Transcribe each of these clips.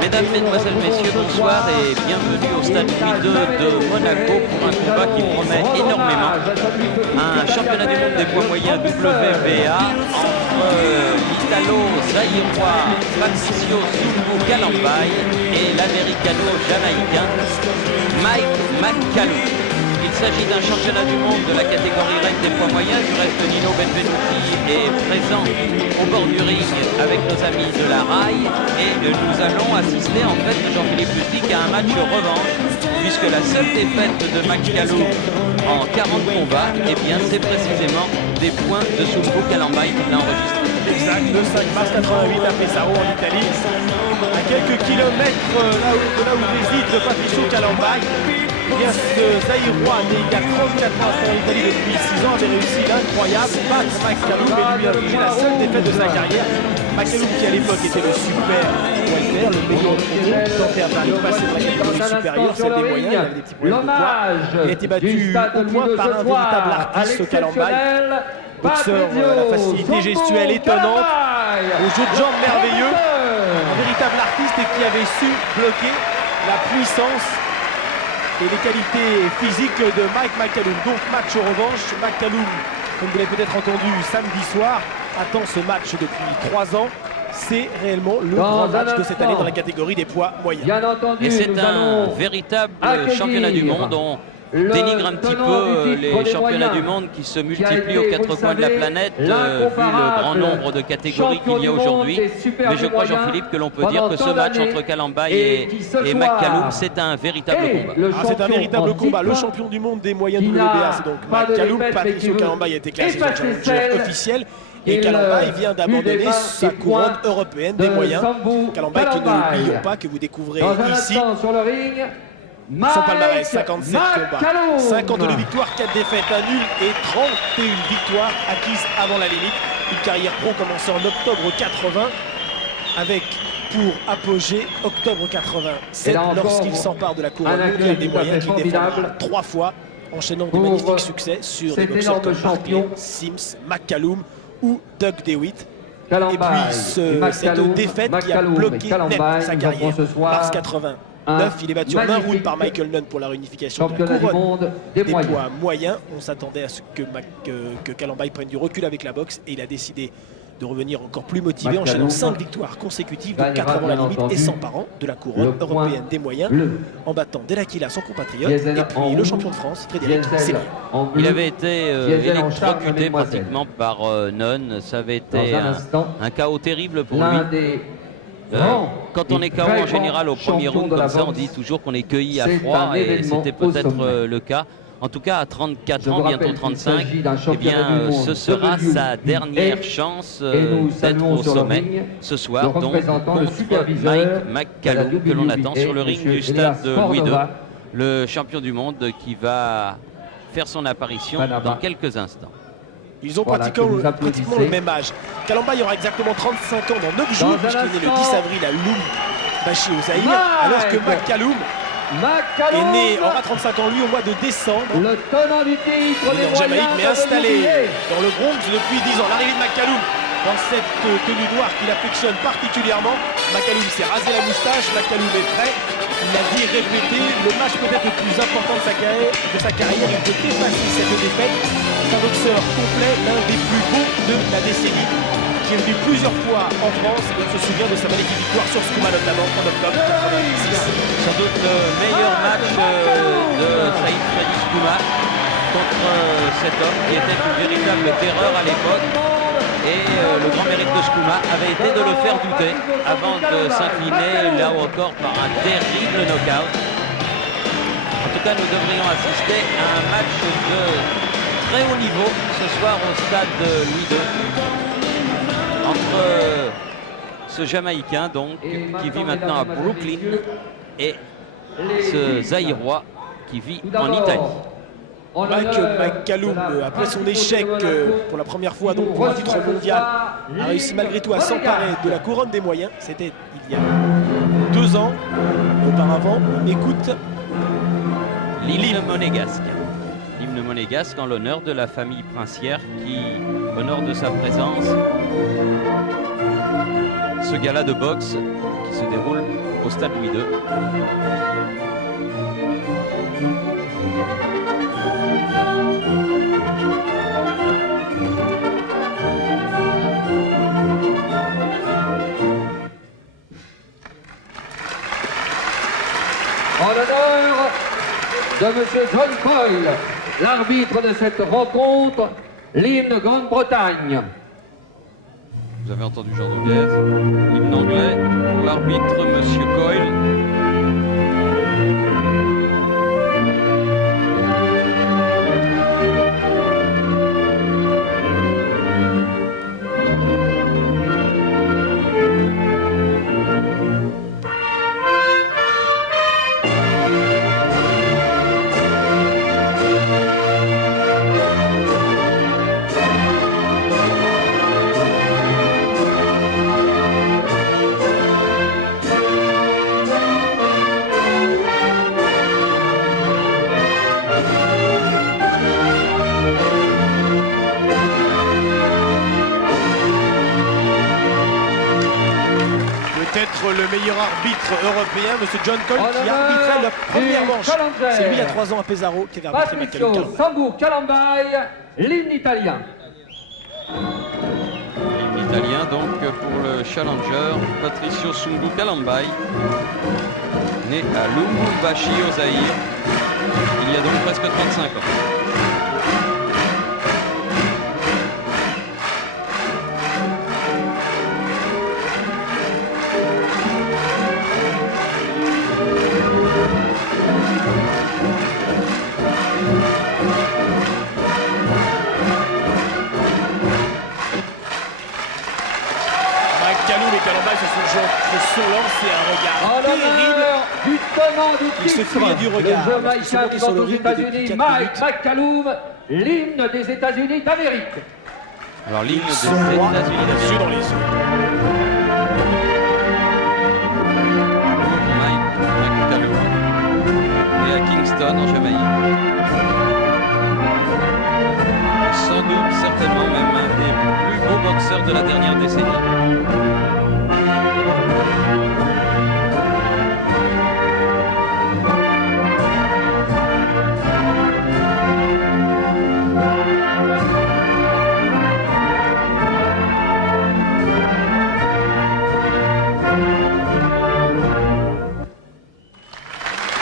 Mesdames, Mesdemoiselles, Messieurs, bonsoir et bienvenue au stade Louis II de Monaco pour un combat qui promet énormément. Un championnat du monde des poids moyens WBA entre l'italo-zaïrois Patricio Zumbu Calambay et l'américano-jamaïcain Mike McCallum. Il s'agit d'un championnat du monde de la catégorie reine des poids moyens. Du reste, Nino Benvenuti est présent au bord du ring avec nos amis de la RAI et nous allons assister en fait, Jean-Philippe Lustig, à un match revanche puisque la seule défaite de McCallum en 40 combats, eh bien c'est précisément des points de Zumbu Calambay qu'il a enregistré. Exact, le 5 mars 88 à Pesaro en Italie, à quelques kilomètres de là où réside Patricio Calambay. Eh bien, ce Zaïrois, né il y a 34 ans en Italie depuis 6 ans, avait réussi l'incroyable battre McCallum et lui infliger la seule défaite de sa carrière. McCallum qui à l'époque était le super welter, le meilleur du monde, tentait à passer dans la catégorie supérieure, celle des moyens, il avait des petits problèmes de poids. Il a été battu au point par un véritable artiste Calambay. Boxeur, la facilité gestuelle étonnante, au jeu de jambes merveilleux, un véritable artiste qui avait su bloquer la puissance et les qualités physiques de Mike McCallum. Donc match en revanche, McCallum, comme vous l'avez peut-être entendu samedi soir, attend ce match depuis 3 ans. C'est réellement le grand match de cette année dans la catégorie des poids moyens. Et c'est un véritable championnat du monde. On dénigre un petit peu les championnats du monde qui se multiplient aux 4 coins de la planète vu le grand nombre de catégories qu'il y a aujourd'hui. Mais je crois, Jean-Philippe, que l'on peut dire que ce match entre Calambay et McCallum, c'est un véritable combat. C'est un véritable combat. Le champion du monde des moyens WBA, c'est donc McCallum. Patricio Calambay a été classé sur le challenger officiel. Et Calambay vient d'abandonner sa couronne européenne des moyens. Calambay que nous n'oublions pas, que vous découvrez ici. Son palmarès, 57 combats, 52 victoires, 4 défaites, 1 nul et 31 victoires acquises avant la limite. Une carrière pro commencée en octobre 80 avec pour apogée octobre 87 lorsqu'il s'empare de la couronne mondiale des moyens qu'il défendra 3 fois, enchaînant de magnifiques succès sur des boxeurs comme Barclay, Sims, McCallum ou Doug DeWitt. Et puis cette défaite qui a bloqué net sa carrière, mars 80. Il est battu en 1 round par Michael Nunn pour la réunification de la couronne des poids moyens. On s'attendait à ce que Calambay prenne du recul avec la boxe et il a décidé de revenir encore plus motivé, enchaînant 5 victoires consécutives, de 4 avant la limite et s'emparant de la couronne européenne des moyens, en battant Delakila, son compatriote, et puis le champion de France, Frédéric Sélier. Il avait été électrocuté pratiquement par Nunn. Ça avait été un chaos terrible pour lui. Quand on est KO en général au premier round comme ça, on dit toujours qu'on est cueilli à froid et c'était peut-être le cas. En tout cas, à 34 ans, bientôt 35, eh bien, ce sera sa dernière chance d'être au sommet ce soir, donc contre Mike McCallum, que l'on attend sur le ring du stade de Louis II, le champion du monde qui va faire son apparition dans quelques instants. Ils ont pratiquement le même âge. Calambay aura exactement 35 ans dans 9 jours, puisqu'il est né le 10 avril à Lubumbashi au Zaïre, alors que McCallum est né, aura 35 ans lui au mois de décembre. Il est en Jamaïque, mais installé dans le Bronx depuis 10 ans. L'arrivée de McCallum dans cette tenue noire qu'il affectionne particulièrement. McCallum s'est rasé la moustache, McCallum est prêt. Il l'a dit, répété, le match peut-être le plus important de sa carrière. Il peut dépasser cette défaite. C'est un boxeur complet, l'un des plus beaux de la décennie, qui est venu plusieurs fois en France. Et on se souvient de sa magnifique victoire sur Skouma notamment en octobre 86. Sans doute le meilleur match de Saïd Freddy Skouma contre cet homme qui était une véritable terreur à l'époque. Et le grand mérite de Skouma avait été de le faire douter avant de s'incliner là encore par un terrible knockout. En tout cas, nous devrions assister à un match de très haut niveau ce soir au stade de Louis II entre ce Jamaïcain donc qui vit maintenant à Brooklyn et ce Zaïrois qui vit en Italie. Mike McCallum, après son échec pour la première fois donc pour un titre mondial, a réussi malgré tout à s'emparer de la couronne des moyens. C'était il y a 2 ans. Auparavant, on écoute l'hymne monégasque. L'hymne monégasque en l'honneur de la famille princière qui honore de sa présence ce gala de boxe qui qui se déroule au Stade Louis II. En l'honneur de M. John Coyle, l'arbitre de cette rencontre, l'hymne Grande-Bretagne. Vous avez entendu Jean Daubiez, hymne anglais pour l'arbitre M. Coyle. Peut-être le meilleur arbitre européen, M. John Coyle, qui arbitrait la première manche. C'est lui il y a 3 ans à Pesaro qui avait arbitré McCallum. Sambour-Calambaye, l'hymne italien. L'hymne italien donc pour le challenger Patricio Sungu Calambaye, né à Lubumbashi au Zaïre, il y a donc presque 35 ans. McCallum et Calambaye se sont lancés un regard terrible. Du tenant du Il se titre, fuyait du regard. le Jamaïcain qui sur le aux ring États-Unis, depuis 4 Mike minutes. McCallum, l'hymne des États-Unis d'Amérique. Alors l'hymne des Son roi, États-Unis les yeux d'Amérique. dans les yeux. Mike McCallum, né à Kingston en Jamaïque. Sans doute, certainement même un des plus beaux boxeurs de la dernière décennie.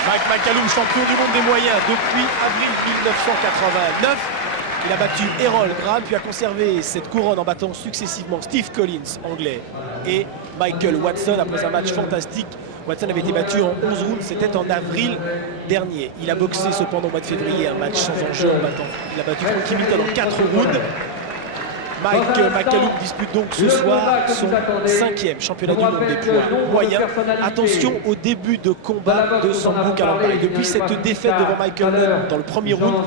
Mike McCallum, champion du monde des moyens depuis avril 1989. Il a battu Errol Graham, puis a conservé cette couronne en battant successivement Steve Collins, anglais, et Michael Watson après un match fantastique. Watson avait été battu en 11 rounds, c'était en avril dernier. Il a boxé cependant au mois de février un match sans enjeu en battant. Il a battu Frankie Milton en 4 rounds. Mike McCallum dispute donc ce soir son 5e championnat du monde des poids moyens. Attention au début de combat de Sambour Calambaye. Depuis cette défaite devant Michael Nunn dans le premier round,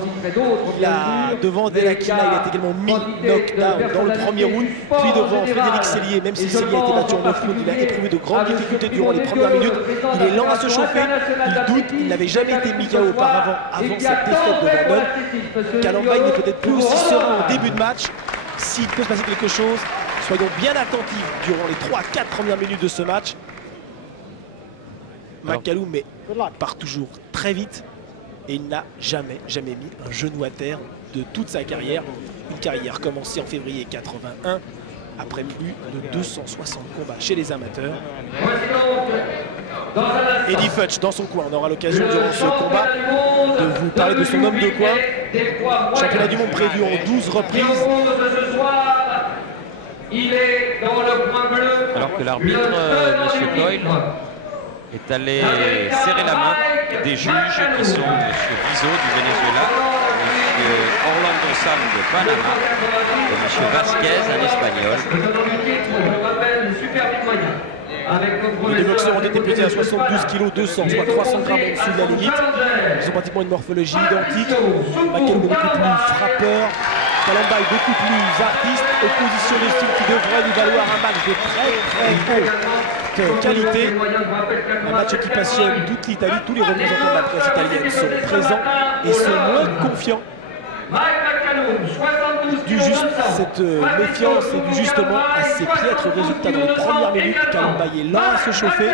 il a devant Delakina, il a été également mis knockdown dans le premier round, puis devant Frédéric Sellier, même si Sellier a été battu en 9 rounds, il a éprouvé de grandes difficultés durant les premières minutes. Il est lent à se chauffer, il doute, il n'avait jamais été mis KO auparavant avant cette défaite devant Nunn. Calambaye n'est peut-être plus aussi serein au début de match. S'il peut se passer quelque chose, soyons bien attentifs durant les 3-4 premières minutes de ce match. McCallum part toujours très vite et il n'a jamais mis un genou à terre de toute sa carrière. Une carrière commencée en février 81 après plus de 260 combats chez les amateurs. Eddie Futch dans son coin, on aura l'occasion durant ce combat de vous parler de son homme de coin. Championnat du monde prévu en 12 reprises. Alors que l'arbitre, M. Coyle, est allé serrer la main des juges qui sont M. Bizo du Venezuela, M. Orlando Sam de Panama et M. Vasquez, un Espagnol. Les deux boxeurs ont été pesés à 72 kg 200, soit 300 grammes en dessous de la limite. Ils ont pratiquement une morphologie identique. McCallum beaucoup plus frappeur, Calambaye beaucoup plus artiste, opposition de style qui devrait lui valoir un match de très haute qualité. Un match qui passionne toute l'Italie, tous les représentants de la presse italienne sont présents et sont moins confiants dû juste cette méfiance et dû justement à ces piètres résultats dans les premières minutes. Kalambay est lent à se chauffer.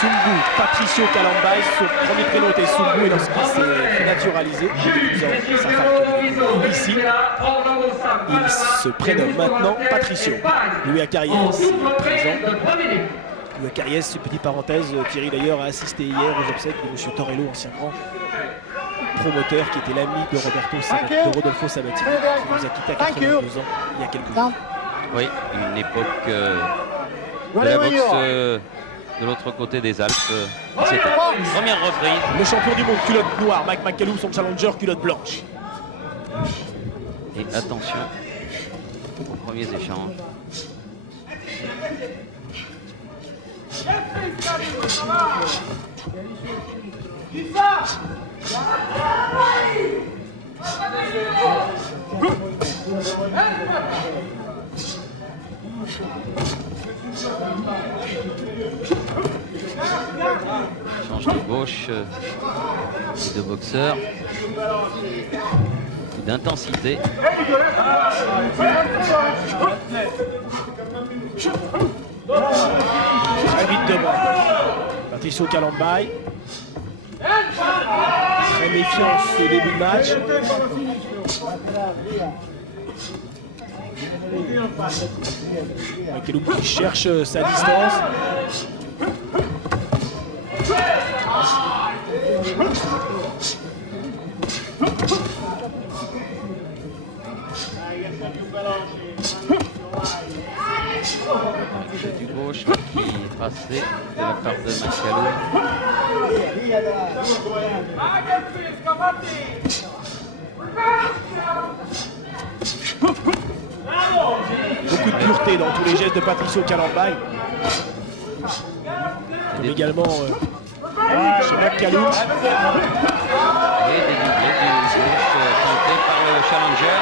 Sumbu, Patricio Kalambay, son premier prénom était Sumbu et lorsqu'il s'est naturalisé, sa femme ici, il se prénomme maintenant Patricio. Louis Acariès est présent. Louis Acariès, petite parenthèse, Thierry d'ailleurs a assisté hier aux obsèques de M. Torello, ancien grand promoteur qui était l'ami de Rodolfo Sabatini, qui nous a quitté à 82 ans il y a quelques jours. Oui, une époque de la boxe de l'autre côté des Alpes. C'est la première reprise. Le champion du monde, culotte noire, Mike McCallum, son challenger, culotte blanche. Et attention aux premiers échanges. Change de gauche les deux boxeurs. D'intensité. Très vite de bras. Patricio Kalambay. Très méfiant ce début de match. Kelou qui cherche sa distance. Du gauche qui est passé de la part de McCallum. Beaucoup de pureté dans tous les gestes de Patricio Kalambay. Comme également chez McCallum. Et des doublés du gauche tenté par le challenger.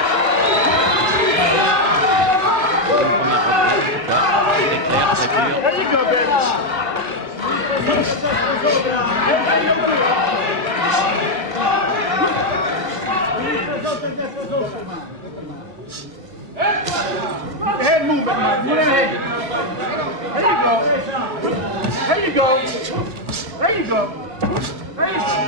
Une première reprise, en tout cas. Très clair, très pur. Head movement, man. Move that head. There you go. There you go. There you go.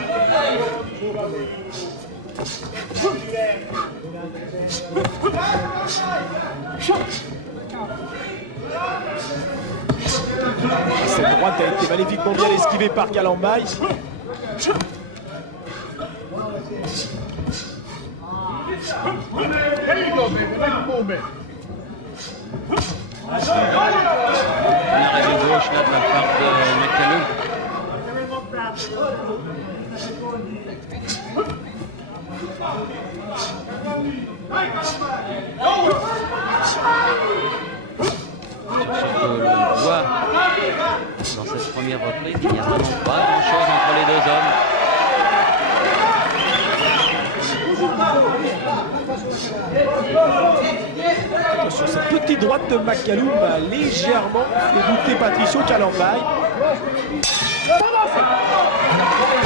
Cette droite a été magnifiquement bien esquivée par Kalambay. There you go, baby. Make a movement. Un arrêt de gauche là de la part de McCallum. Ce que l'on voit dans cette première reprise, il n'y a vraiment pas grand chose entre les deux hommes. Sur cette petite droite de McCallum a légèrement fait douter Patricio Kalambay.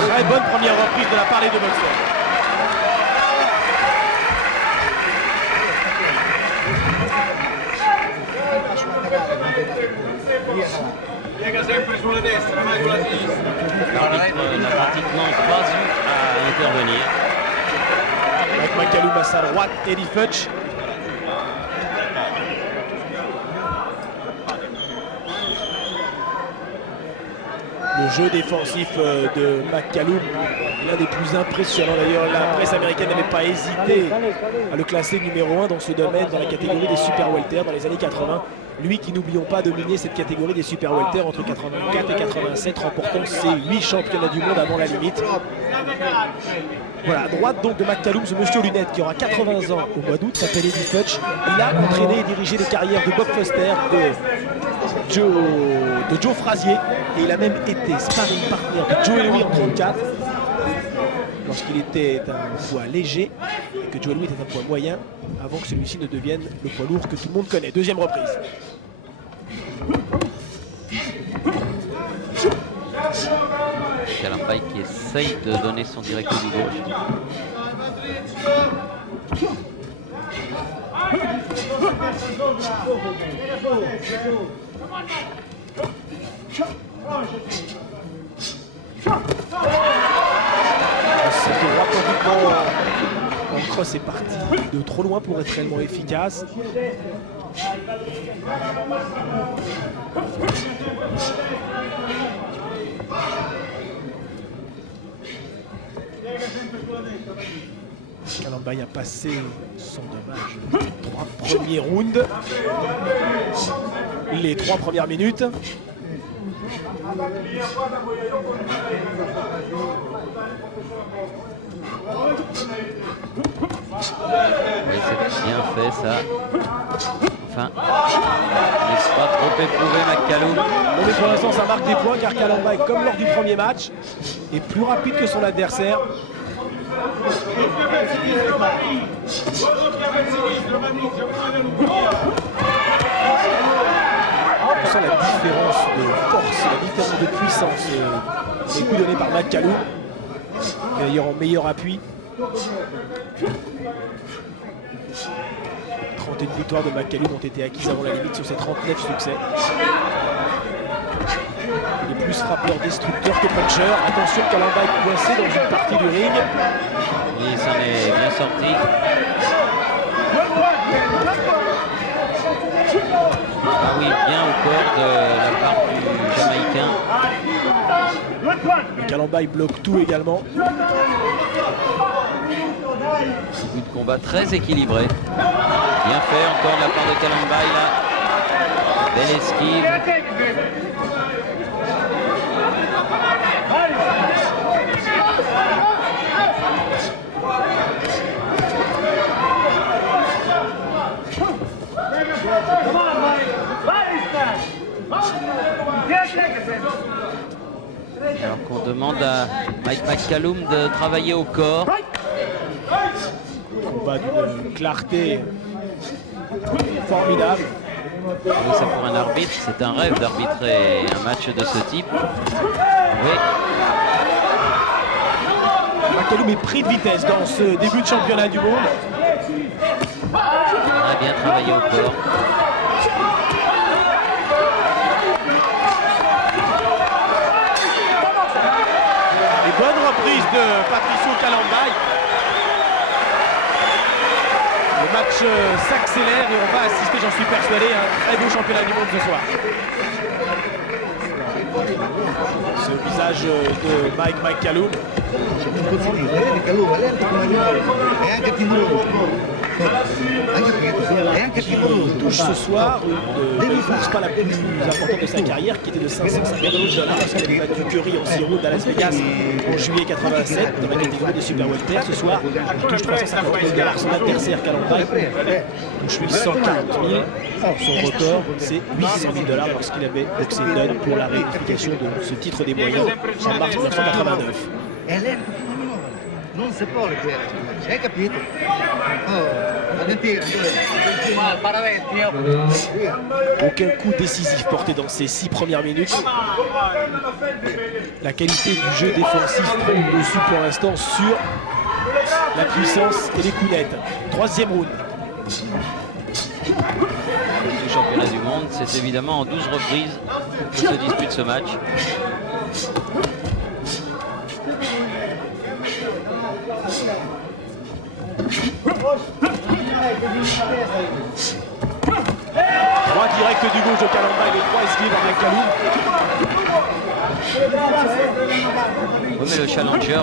Très bonne première reprise de la part des deux boxeurs. L'arbitre n'a pratiquement pas eu à intervenir. Avec McCallum à sa droite, Eddie Futch. Le jeu défensif de McCallum est l'un des plus impressionnants. D'ailleurs, la presse américaine n'avait pas hésité à le classer numéro 1 dans ce domaine, dans la catégorie des super welter dans les années 80. Lui qui, n'oublions pas, dominait cette catégorie des super welter entre 84 et 87, remportant ses 8 championnats du monde avant la limite. Voilà, à droite donc de McCallum, ce monsieur aux lunettes qui aura 80 ans au mois d'août, s'appelle Eddie Futch. Il a entraîné et dirigé les carrières de Bob Foster, de Joe Frazier, et il a même été sparring partner de Joe Louis en 34 lorsqu'il était un poids léger et que Joe Louis était un poids moyen avant que celui-ci ne devienne le poids lourd que tout le monde connaît. Deuxième reprise. Kalambay qui essaye de donner son direct du gauche. Ce droit complètement en cross est parti de trop loin pour être réellement efficace. Kalambay a passé sans dommage les 3 premiers rounds, les 3 premières minutes. Et c'est bien fait ça. Enfin, il n'est pas trop éprouvé McCallum. Mais pour l'instant ça marque des points car Kalambay, comme lors du premier match, est plus rapide que son adversaire. On sent la différence de force, la différence de puissance des coups donnés par McCallum, qui est d'ailleurs en meilleur appui. 31 victoires de McCallum ont été acquises avant la limite sur ses 39 succès. Il est plus frappeur destructeur que puncher. Attention, Kalambay coincé dans une partie du ring. Il s'en est bien sorti. Ah oui, bien au corps de la part du Jamaïcain. Kalambay bloque tout également. Coup de combat très équilibré. Bien fait encore de la part de Kalambay là. Belle esquive. Alors qu'on demande à Mike McCallum de travailler au corps. Combat d'une clarté formidable. Oui, ça pour un arbitre, c'est un rêve d'arbitrer un match de ce type. Oui. McCallum est pris de vitesse dans ce début de championnat du monde. On a bien travaillé au corps. Et bonne reprise de Patricio Kalambay. Le match s'accélère et on va assister, j'en suis persuadé, à un très beau championnat du monde ce soir. Ce visage de Mike McCallum. Qui touche ce soir une course pas la plus importante de sa carrière, qui était de 550 $, lorsqu'il avait battu Curry en 6 rounds à Las Vegas en juillet 87 dans la catégorie des super welter. Ce soir, il touche 350 $. Son adversaire Kalambay touche 840 000. Son record, c'est 800 000 $ lorsqu'il avait boxé Dunn pour la réunification de ce titre des moyens en mars 1989. Non si può ripetere, hai capito? Aucun coup décisif porté dans ces 6 premières minutes. La qualité du jeu défensif prend le dessus pour l'instant sur la puissance et les coups nets. 3e round. Le championnat du monde, c'est évidemment en 12 reprises que se dispute ce match. Droit direct du gauche de Kalambay, les 3 esquives par McCallum. Oui, mais le challenger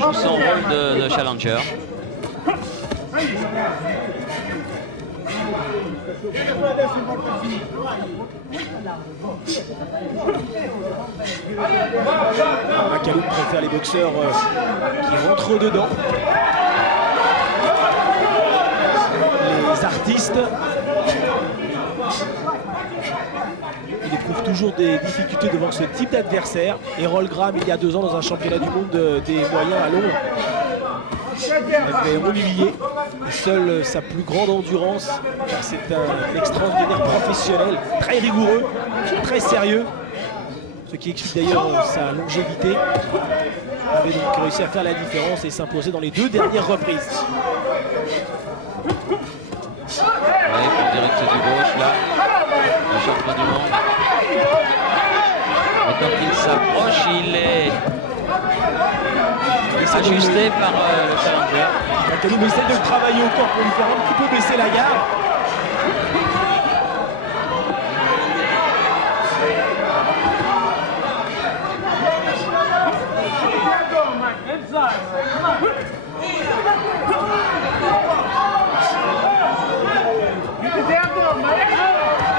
joue son rôle de challenger. McCallum préfère les boxeurs qui rentrent dedans. Les artistes. Il éprouve toujours des difficultés devant ce type d'adversaire. Errol Graham, il y a 2 ans, dans un championnat du monde des moyens à Londres, avait humilié. Et seule sa plus grande endurance, car c'est un extraordinaire professionnel, très rigoureux, très sérieux, ce qui explique d'ailleurs sa longévité. Il avait donc réussi à faire la différence et s'imposer dans les 2 dernières reprises. Ouais, en direct du gauche là, le champion du monde. Et quand il s'approche, il est ajusté par le challenger. McCallum essaie de travailler au corps pour lui faire un petit peu baisser la garde.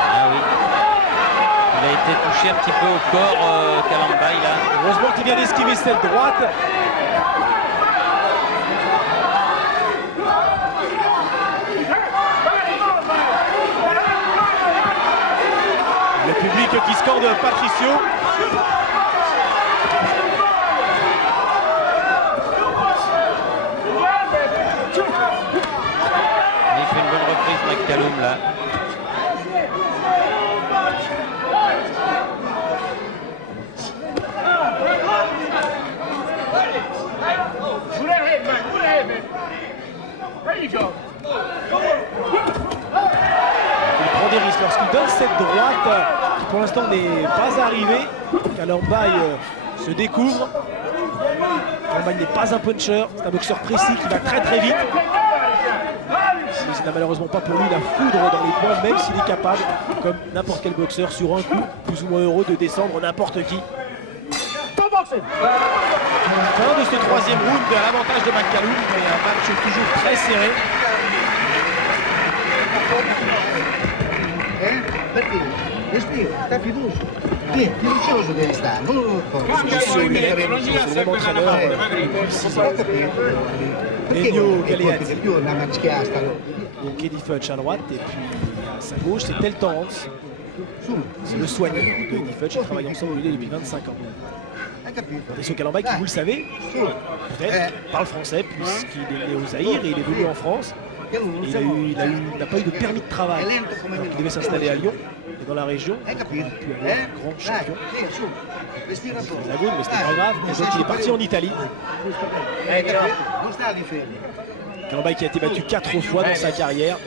Ah oui. Il a été touché un petit peu au corps, Kalambay là. Heureusement qu'il vient d'esquiver cette droite. Le public qui scande Patricio. Il fait une bonne reprise, McCallum là. Il prend des risques lorsqu'il donne cette droite qui pour l'instant n'est pas arrivée. Kalambay se découvre. Kalambay n'est pas un puncher, c'est un boxeur précis qui va très très vite. Mais il n'a malheureusement pas pour lui la foudre dans les points, même s'il est capable, comme n'importe quel boxeur, sur un coup plus ou moins heureux, de descendre n'importe qui. Fin de ce 3e round à l'avantage de McCallum, mais un match toujours très serré. Perché? Respira, sta fiducia. Fiducioso devi stare, non lo C'est le même entraîneur depuis 6 ans. Ennio Galeazzi. Donc Eddie Futch à droite et puis à sa gauche c'est Tel Torrance. C'est le soigneur de Eddie Futch, ils travaillent ensemble depuis 25 ans. Patricio Kalambay qui, vous le savez, peut-être parle français puisqu'il est né au Zaïre et il est venu en France. Et il n'a pas eu de permis de travail. Donc il devait s'installer à Lyon et dans la région. Il a pu avoir un grand champion. Mais c'était pas grave. Et donc il est parti en Italie. Kalambay qui a été battu 4 fois dans sa carrière.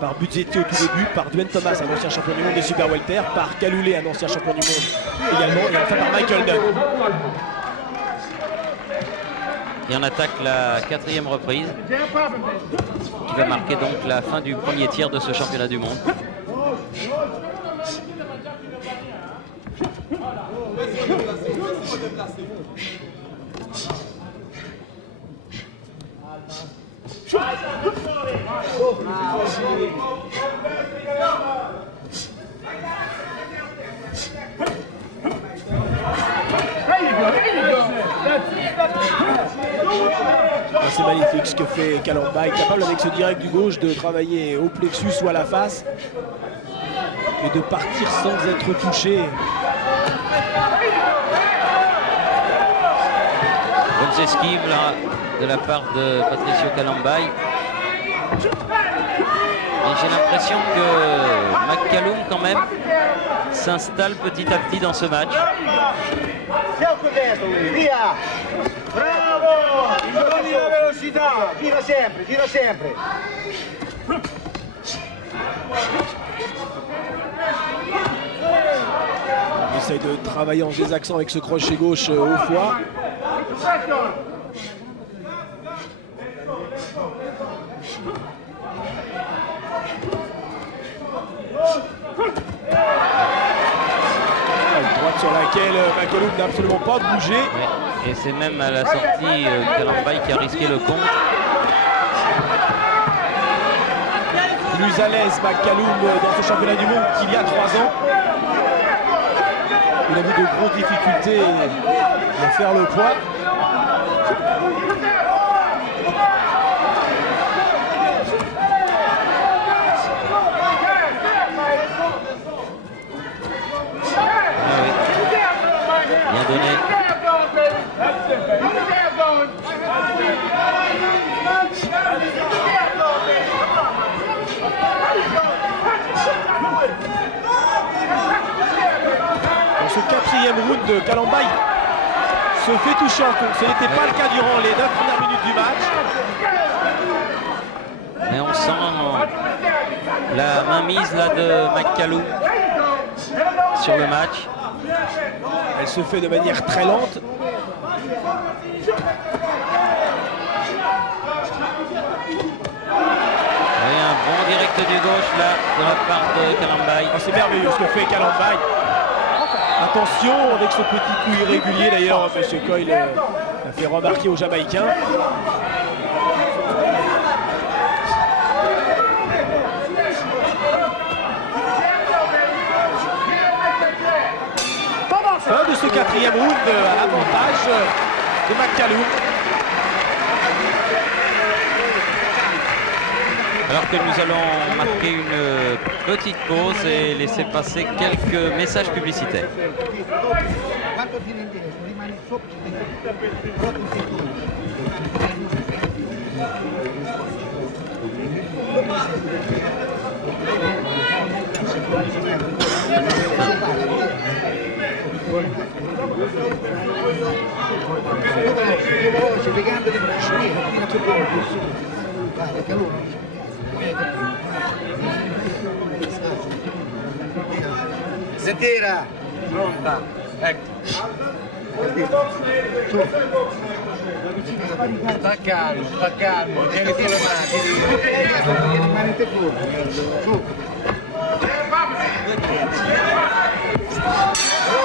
Par Buzzetti au tout début, par Dwayne Thomas, un ancien champion du monde des super welter, par Galoulé, un ancien champion du monde également, et enfin par Michael Dunn. Et on attaque la 4e reprise, qui va marquer donc la fin du premier tiers de ce championnat du monde. C'est magnifique ce que fait Kalambay, capable avec ce direct du gauche de travailler au plexus ou à la face et de partir sans être touché. Bonnes esquives là de la part de Patricio Kalambay. Et j'ai l'impression que McCallum quand même s'installe petit à petit dans ce match. Bravo! Togli la velocità! Gira sempre, gira sempre! On essaye de travailler en désaxant avec ce crochet gauche au foie. Une droite sur laquelle McCallum n'a absolument pas bougé. Ouais. Et c'est même à la sortie Kalambay qui a risqué le compte. Plus à l'aise McCallum dans ce championnat du monde qu'il y a 3 ans. Il a vu de grosses difficultés à faire le poids. Bien donné. 4e round, Kalambay se fait toucher en contre. Ce n'était pas le cas durant les 9 premières minutes du match. Mais on sent la mainmise là de McCallum sur le match. Elle se fait de manière très lente. Et un bon direct du gauche là de la part de Kalambay. Oh, c'est merveilleux ce que fait Kalambay. Attention avec ce petit coup irrégulier d'ailleurs, M. Coyle a fait remarquer aux Jamaïcains. Fin de ce 4e round à l'avantage de McCallum. Alors que nous allons marquer une petite pause et laisser passer quelques messages publicitaires. Quando tira indietro, rimane sopra proprio in secondo. Più veloce, piegando di braccio, fino a quel punto. Guarda, che lui. Sentira! Pronta! Ecco! Sta calmo, tieni le mani, rimanete fuori, su!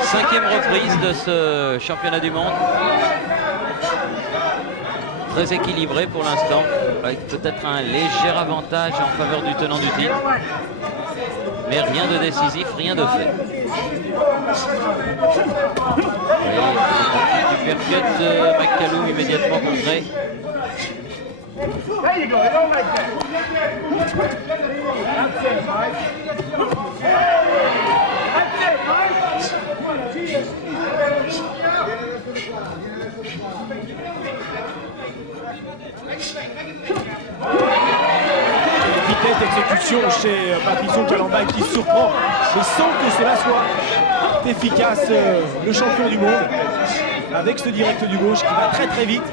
5e reprise de ce championnat du monde. Très équilibré pour l'instant, avec peut-être un léger avantage en faveur du tenant du titre. Mais rien de décisif, rien de fait. Du percut de McCallum immédiatement contré. There you go, I don't like that. That's it, Mike. That's it, Mike. Vitesse d'exécution chez Patricio Kalambay qui surprend, mais sans que cela soit efficace. Le champion du monde avec ce direct du gauche qui va très très vite.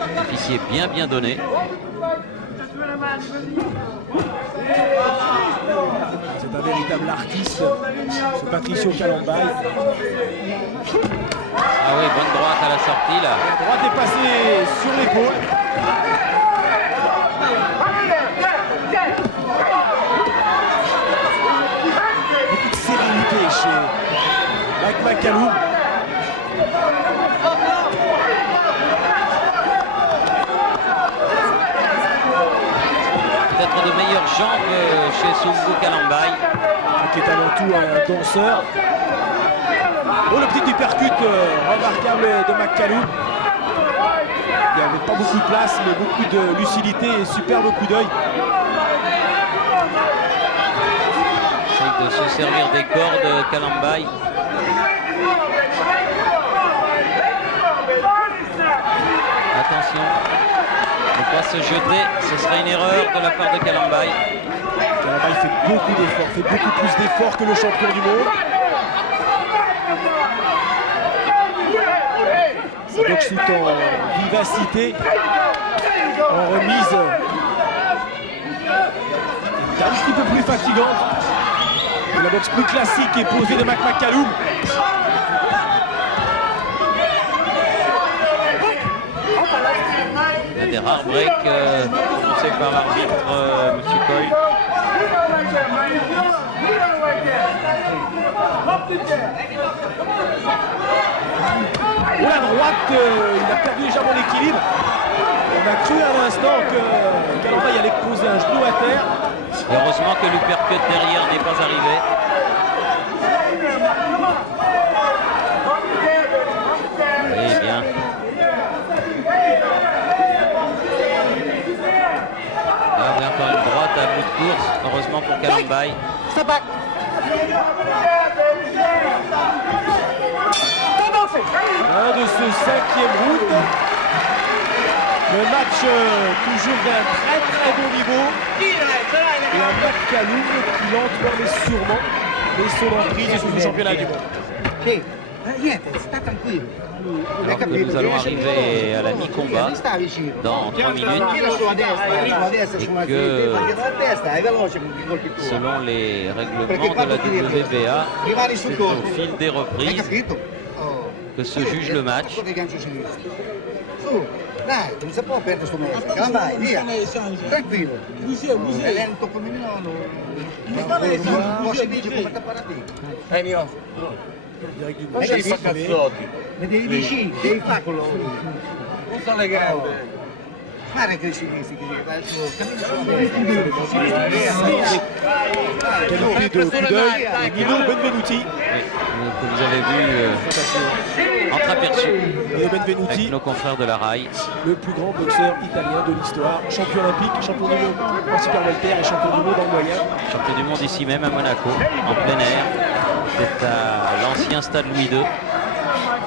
Qui est bien donné. C'est un véritable artiste, ce Patricio Kalambay. Ah oui, bonne droite à la sortie là. La droite est passée sur l'épaule. Beaucoup de sérénité chez Mike McCallum. Peut-être de meilleures jambes chez Sungu Kalambay. Qui est avant tout un danseur. Oh, le petit uppercut remarquable de McCallum. Il n'y avait pas beaucoup de place, mais beaucoup de lucidité et superbe coup d'œil. Essaye de se servir des cordes Kalambay. Attention, ne pas se jeter, ce serait une erreur de la part de Kalambay. Kalambay fait beaucoup d'efforts, fait beaucoup plus d'efforts que le champion du monde. Ça boxe tout en vivacité, en remise. C'est un petit peu plus fatigante que la boxe plus classique et posée de McCallum. Il y a des rares breaks prononcés par l'arbitre, M. Coyle. Oh, la droite, il a perdu légèrement l'équilibre. On a cru à l'instant que Kalambay allait poser un genou à terre. Heureusement que l'uppercut derrière n'est pas arrivé. Oui, bien. Là, on a encore une droite à bout de course, heureusement pour Kalambay. Fin de ce 5e round. Le match toujours d'un très bon niveau. Et un McCallum qui lentement mais sûrement met son emprise sur le championnat du monde. Niente, sta tranquillo. Alors que nous allons arriver à la mi-combat Sta vicino. dans 3 minutes. Tira sulla destra, sulla que- sinistra, perché dalla destra è veloce con i colpi tuoi. Selon les règlements de la WBA, Rimani c'est sul au colpo. fil des Hai reprises capito? que se juge le match. Ecco che gancio sinistro. Su, dai, non si può perdere sto mezzo. Vai, via. Tranquillo. È lento come Milano. Non si dice come tappare te. Direct du Ma gauche. sei cazzotti. Ma devi vicino, devi fare quello. Usa le gambe. Guarda che i sinistri che si dal suo cammino Qualité de coup d'œil. Et Nino Benvenuti. Que vous avez vu entreaperçu Nino Benvenuti, avec nos confrères de la RAI. le plus grand boxeur italien de l'histoire. Champion olympique, champion du monde en super welter et champion du monde en moyen. Champion du monde ici même à Monaco, en plein air. C'est à l'ancien stade Louis II,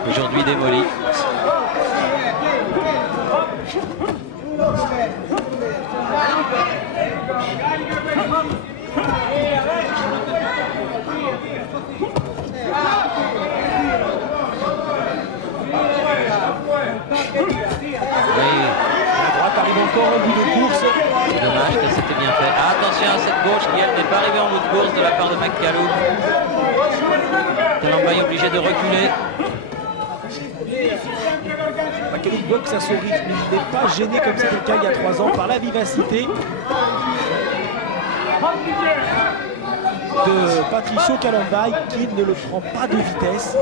aujourd'hui démoli. Oui, La droite arrive encore en bout de course. dommage que c'était bien fait. Attention à cette gauche qui elle n'est pas arrivée en bout de course de la part de McCallum. Kalamba est obligé de reculer. McCallum boxe à son rythme. Il n'est pas gêné comme c'était le cas il y a 3 ans par la vivacité de Patricio Kalamba qui ne le prend pas de vitesse.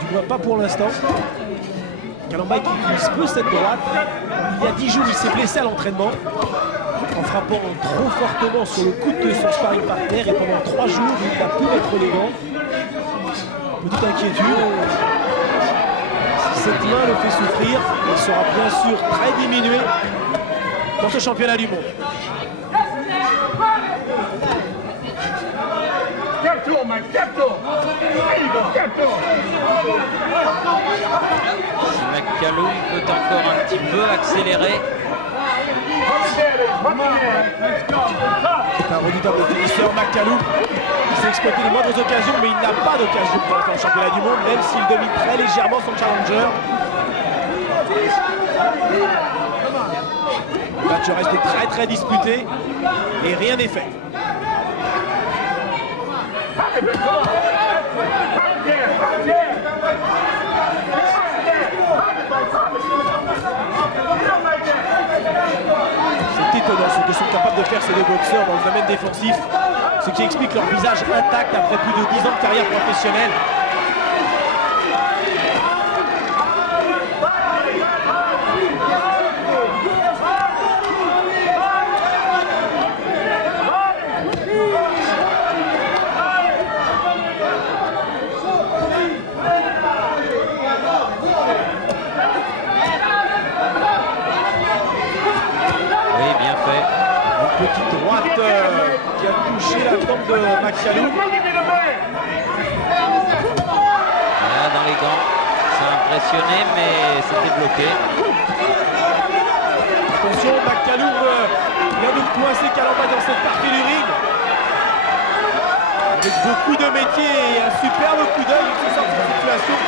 Du moins pas pour l'instant. Kalamba qui utilise peu cette droite. Il y a 10 jours, il s'est blessé à l'entraînement en frappant trop fortement sur le coude de son sparring partner et pendant 3 jours, il n'a pu mettre les gants. Petite inquiétude. Si cette main le fait souffrir, il sera bien sûr très diminué dans ce championnat du monde. Step to him, man. Step to him. There you go. Step to him. Si McCallum peut encore un petit peu accélérer. C'est un redoutable finisseur, McCallum. Il s'est exploité les moindres occasions, mais il n'a pas d'occasion pour l'instant au championnat du monde, même s'il domine très légèrement son challenger. Le match reste très disputé et rien n'est fait. C'est étonnant ce que sont capables de faire ces deux boxeurs dans le domaine défensif, ce qui explique leur visage intact après plus de 10 ans de carrière professionnelle. Oui, bien fait. Une petite droite qui a touché la tempe de McCallum. Là, dans les gants, ça a impressionné, mais c'était bloqué. Attention, McCallum vient de coincer Kalamba dans cette partie du ring. Avec beaucoup de métier et un superbe coup d'œil, il se sort de cette situation.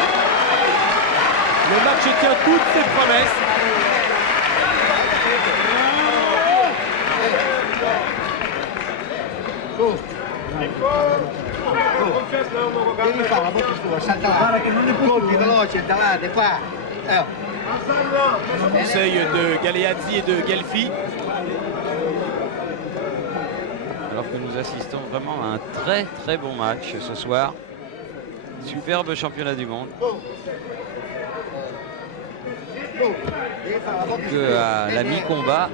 Le match tient toutes ses promesses. Devi fare la botta sua, salta là. Colpi veloci, andate qua. Conseil de Galeazzi et de Gelfi. Alors que nous assistons vraiment à un très bon match ce soir. Superbe championnat du monde. Que à la mi-combat,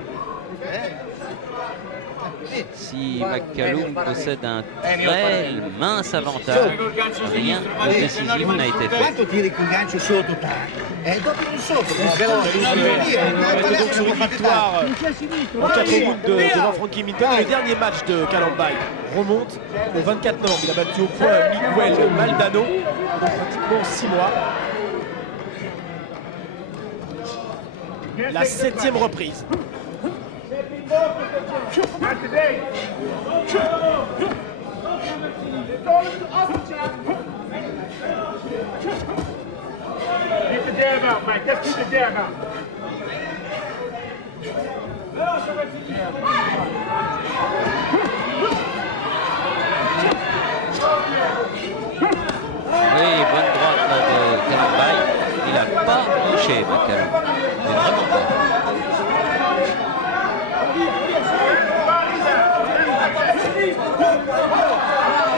si McCallum possède un très mince avantage, rien de décisif n'a été fait. Quanto tiri con gancio sotto tac? Dopo il sotto, Il reste donc sur une victoire en 4 rounds devant Frankie Minton. Le dernier match de Kalamba remonte au 24 novembre. Il a battu au point Miguel Maldano, donc pratiquement 6 mois. La 7e reprise. jab out, Mike. Just keep the jab out. Oui, bonne droite là, de Kalambay. Il n'a pas touché, McCallum. Mais vraiment pas.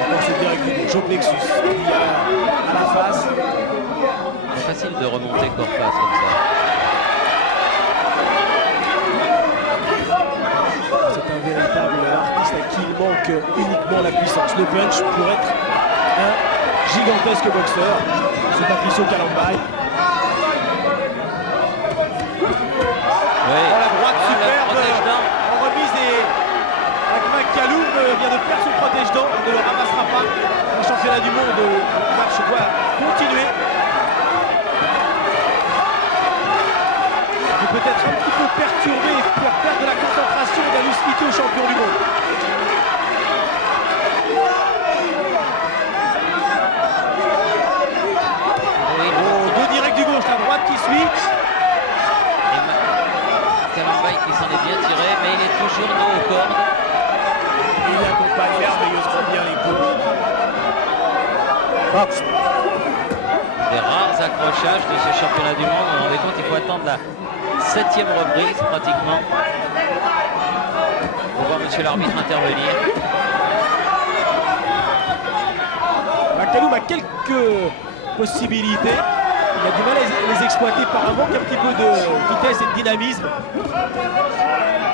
Encore ce direct du Joe Plexus. Il y a à la face. C'est facile de remonter corps face comme ça. C'est un véritable artiste à qui il manque uniquement la puissance. Le punch pour être un gigantesque boxeur. C'est Patricio Kalambay. Oui. Oh, la droite superbe protège-dents. en remise et McCallum vient de perdre son protège-dents. Il ne le ramassera pas. Le championnat du monde, le match doit continuer. Il peut être un petit peu perturbé pour perdre de la concentration et de la lucidité au champion du monde. Oui, Oh, deux directs du gauche, la droite qui suit. Kalambay qui s'en est bien tiré, mais il est toujours dos aux cordes. Et il accompagne merveilleusement bien les coups. Des rares accrochages de ce championnat du monde. Vous vous rendez compte, il faut attendre la 7e reprise pratiquement pour voir monsieur l'arbitre intervenir. McCallum a quelques possibilités. Il a du mal à les exploiter par un manque un petit peu de vitesse et de dynamisme.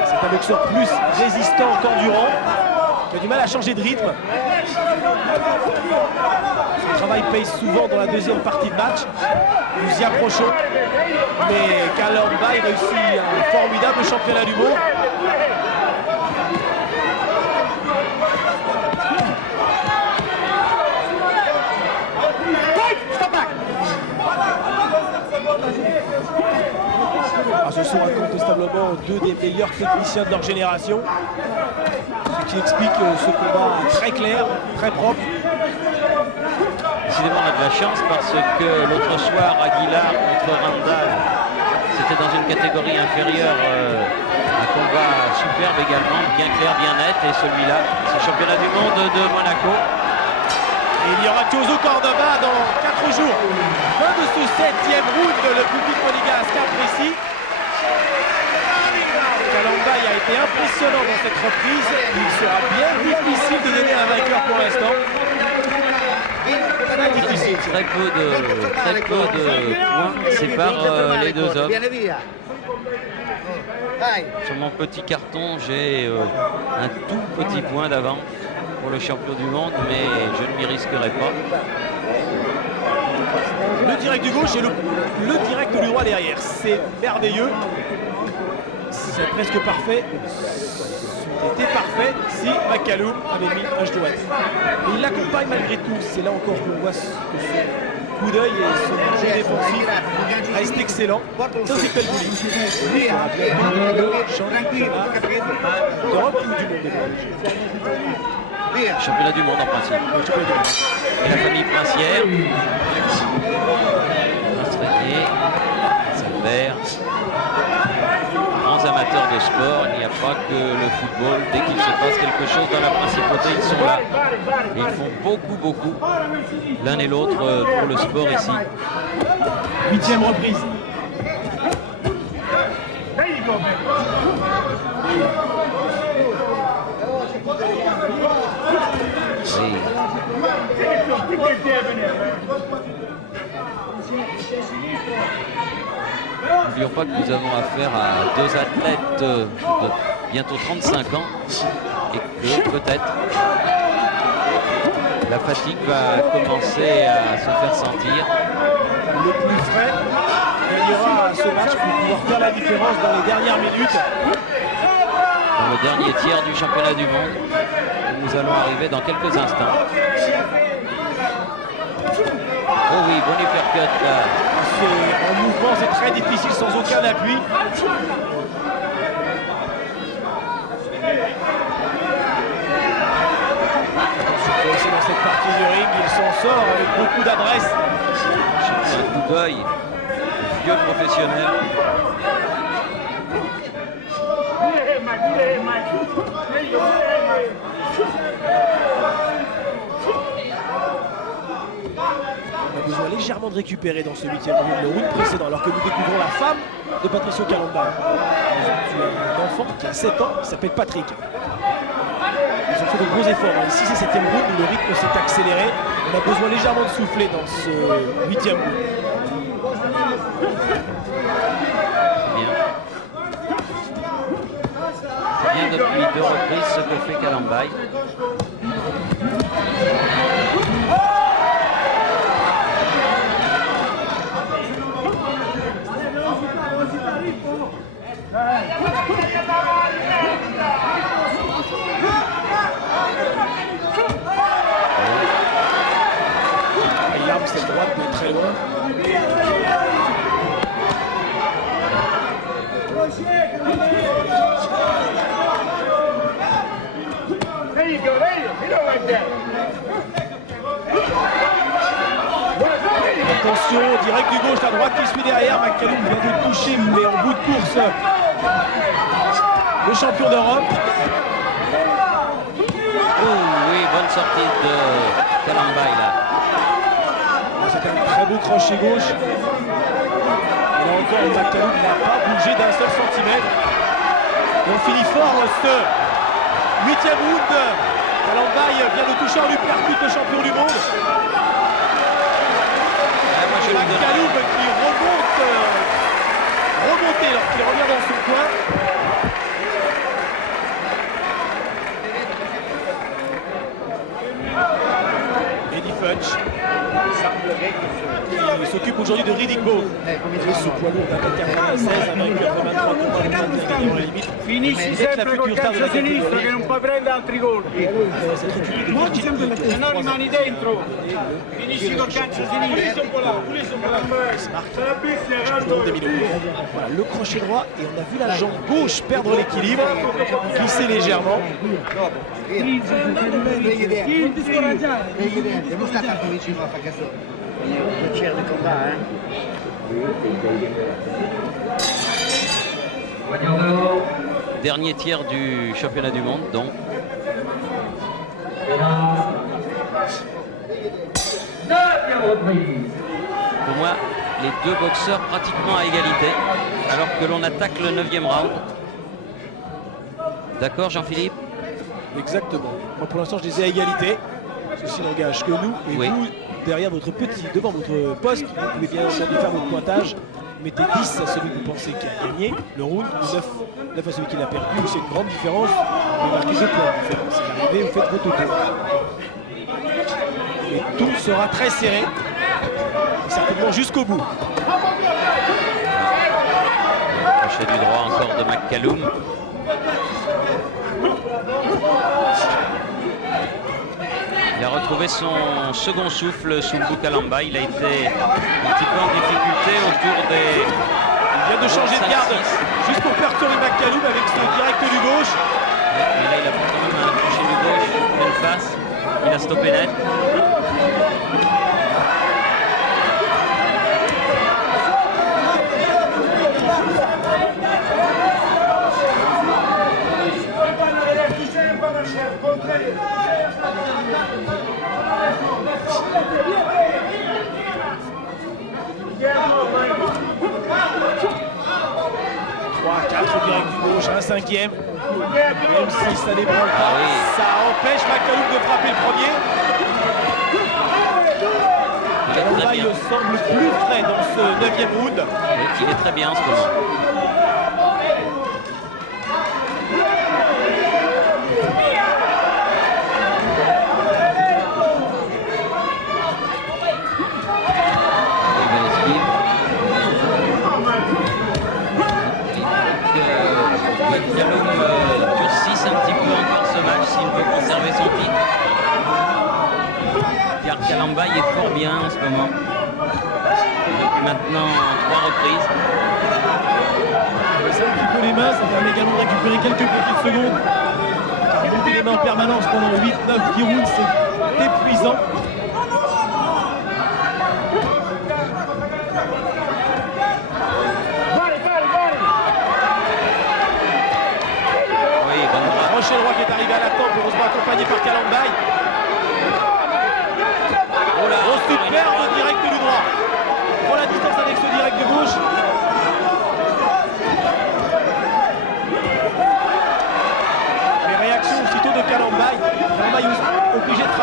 C'est un boxeur plus résistant qu'endurant, qui a du mal à changer de rythme. Son travail paye souvent dans la deuxième partie de match. Nous y approchons. Mais Kalambay réussit un formidable championnat du monde. Alors, ce sont incontestablement deux des meilleurs techniciens de leur génération. Ce qui explique ce combat très clair, très propre. Décidément, on a de la chance parce que l'autre soir, Aguilar contre Randall, c'était dans une catégorie inférieure. Un combat superbe également, bien clair, bien net. Et celui-là, c'est le championnat du monde de Monaco. Et il y aura Tiozo Cordoba dans 4 jours. Fin de ce 7e round, le public monégasque apprécie. Kalambay a été impressionnant dans cette reprise. Il sera bien difficile de donner un vainqueur pour l'instant. Très difficile. Très peu de points séparent les deux hommes. Sur mon petit carton, j'ai un tout petit point d'avance pour le champion du monde, mais je ne m'y risquerai pas. Le direct du gauche et le direct du droit derrière. C'est merveilleux. C'est presque parfait. C'était parfait si McCallum avait mis un genou. Il l'accompagne malgré tout. C'est là encore qu'on voit que son coup d'œil et son jeu défensif reste excellent. Ça, c'est Pelbouli. Il faut rappeler le championnat d'Europe ou du monde. Championnat du monde en principe. Et la famille princière. Prince Régnier, Salbert. Grands amateurs de sport, il n'y a pas que le football. Dès qu'il se passe quelque chose dans la principauté, ils sont là. Et ils font beaucoup, l'un et l'autre pour le sport ici. 8e reprise. There you go, man. Oui. Keep your jab in there, man. N'oublions pas que nous avons affaire à deux athlètes de bientôt 35 ans et que peut-être la fatigue va commencer à se faire sentir. Le plus frais gagnera ce match pour pouvoir faire la différence dans les dernières minutes. Dans le dernier tiers du championnat du monde, nous allons arriver dans quelques instants. Oh oui, bon uppercut là. En mouvement, c'est très difficile sans aucun appui. Attention, dans cette partie du ring, il s'en sort avec beaucoup d'adresse. Un coup d'œil vieux professionnels. On a besoin légèrement de récupérer dans ce 8e round, le round précédent, alors que nous découvrons la femme de Patricio Calamba. Ils ont tué un enfant qui a 7 ans, qui s'appelle Patrick. Ils ont fait de gros efforts. Ici, c'est 7e round où le rythme s'est accéléré. On a besoin légèrement de souffler dans ce 8e round. C'est bien depuis 2 reprises ce que fait Calambay. Il arme cette droite de très loin. Attention, direct du gauche, la droite qui suit derrière. McCallum vient de toucher, mais en bout de course, le champion d'Europe. Oh oui, bonne sortie de Calambay là. C'était un très beau crochet gauche. Et là encore, McCallum n'a pas bougé d'un seul centimètre. Et on finit fort ce 8e round. Calambay vient de toucher en lui percute le champion du monde. McCallum qui remonté lorsqu'il revient dans son coin. Eddie Futch qui s'occupe aujourd'hui de Reading Bow. Ce poids lourd d'1,96 m avec 83 combats de limite. Finisci sempre col calcio sinistro che non puoi prendere altri colpi. Se no rimani dentro. Finisci col calcio sinistro. Voilà, le crochet droit et on a vu la jambe gauche perdre l'équilibre, glisser légèrement. Non sta tanto vicino a Facasso. Piacere di combattere. Dernier tiers du championnat du monde, donc. Pour moi, les deux boxeurs pratiquement à égalité, alors que l'on attaque le 9e round. D'accord, Jean-Philippe? Exactement. Moi, pour l'instant, je les ai à égalité. Ceci n'engage que nous. Et oui. vous, derrière votre devant votre poste, vous pouvez bien entendu faire votre pointage. Mettez 10 à celui que vous pensez qui a gagné le round, ou 9 à celui qui l'a perdu. C'est une grande différence. Vous pouvez marquer 2 points de différence. À l'arrivée, vous faites vos totaux. Et tout sera très serré. Et certainement jusqu'au bout. Crochet du droit encore de McCallum. Il a retrouvé son second souffle sous le Calambay. Il a été un petit peu en difficulté autour des... Il vient de changer de garde juste pour perturber McCallum avec ce direct du gauche. Mais là, il a pris quand même un crochet du gauche en pleine face. Il a stoppé net. Direct du gauche, un 5e. Même si ça n'ébranle pas, ça empêche McCallum de frapper le premier. Calambay semble plus frais dans ce 9e round. Oui, il est très bien en ce moment. Durcisse un petit peu encore ce match s'il veut conserver son titre. Car Calambay est fort bien en ce moment. Depuis maintenant 3 reprises. C'est un petit peu les mains, ça permet également de récupérer quelques petites secondes. Car monter les mains en permanence pendant 8-9 rounds, c'est épuisant.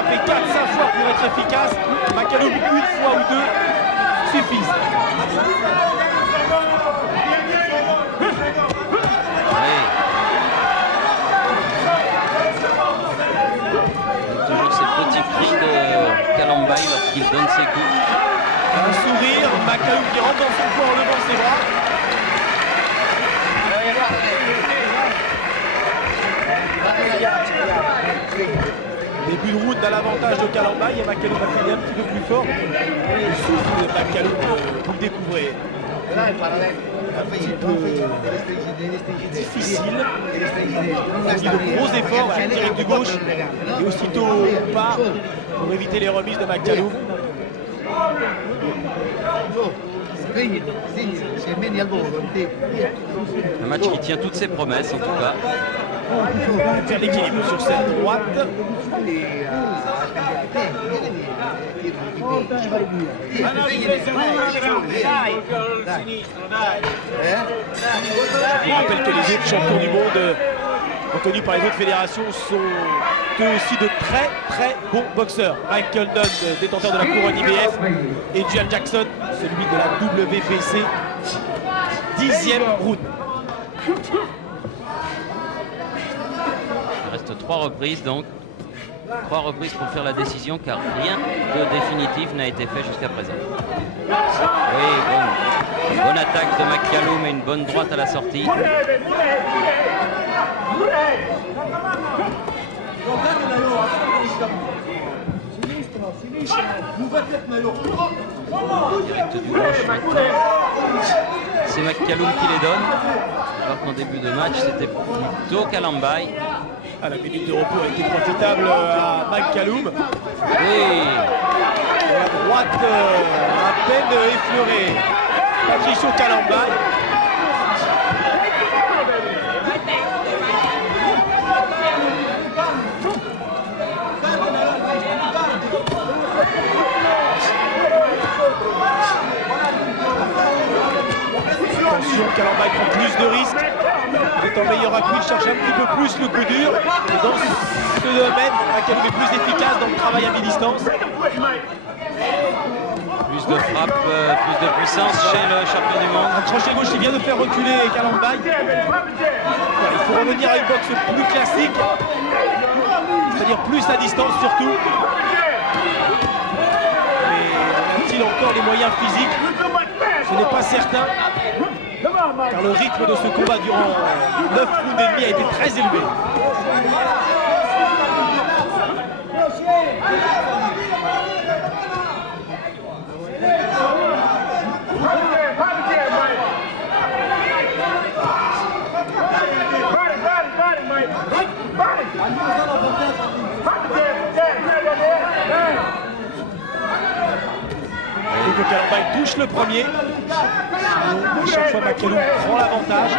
frapper 4-5 fois pour être efficace. McCallum, une fois ou deux suffisent. Toujours ces petits cris de Kalambay lorsqu'il donne ses coups. Un sourire, McCallum qui rentre dans son coin en levant ses bras. Début de route à l'avantage de Kalambay et McCallum a fini un petit peu plus fort. Le souffle de McCallum, vous le découvrez. Un petit peu difficile. Il dit de gros efforts direct du gauche et aussitôt pas pour éviter les remises de McCallum. Un match qui tient toutes ses promesses en tout cas. Faire l'équilibre sur cette droite. Je vous rappelle que les autres champions du monde reconnus par les autres fédérations sont eux aussi de très très bons boxeurs. Michael Dunn, détenteur de la couronne IBF, et Juan Jackson, celui de la WBC. 10e round. Il reste 3 reprises donc. 3 reprises pour faire la décision car rien de définitif n'a été fait jusqu'à présent. Oui, bonne attaque de McCallum et une bonne droite à la sortie. Direct du gauche maintenant. C'est McCallum qui les donne. Alors qu'en début de match, c'était plutôt Kalambay. Ah, la minute de repos a été profitable à McCallum. Oui. La droite à peine effleurée. Patricio Kalambay. Attention, Kalambay prend plus de risques. Il est en meilleur appui, il cherche un petit peu plus le coup dur. Et dans ce domaine, McCallum est plus efficace dans le travail à mi-distance. Plus de frappe, plus de puissance chez le champion du monde. Un crochet gauche qui vient de faire reculer Kalambay. Voilà, il faut revenir à une boxe plus classique, c'est-à-dire plus à distance surtout. Mais a-t-il encore les moyens physiques? Ce n'est pas certain, car le rythme de ce combat durant 9 rounds et demi a été très élevé. Et que Kalambay touche le premier. À chaque fois, McCallum prend l'avantage.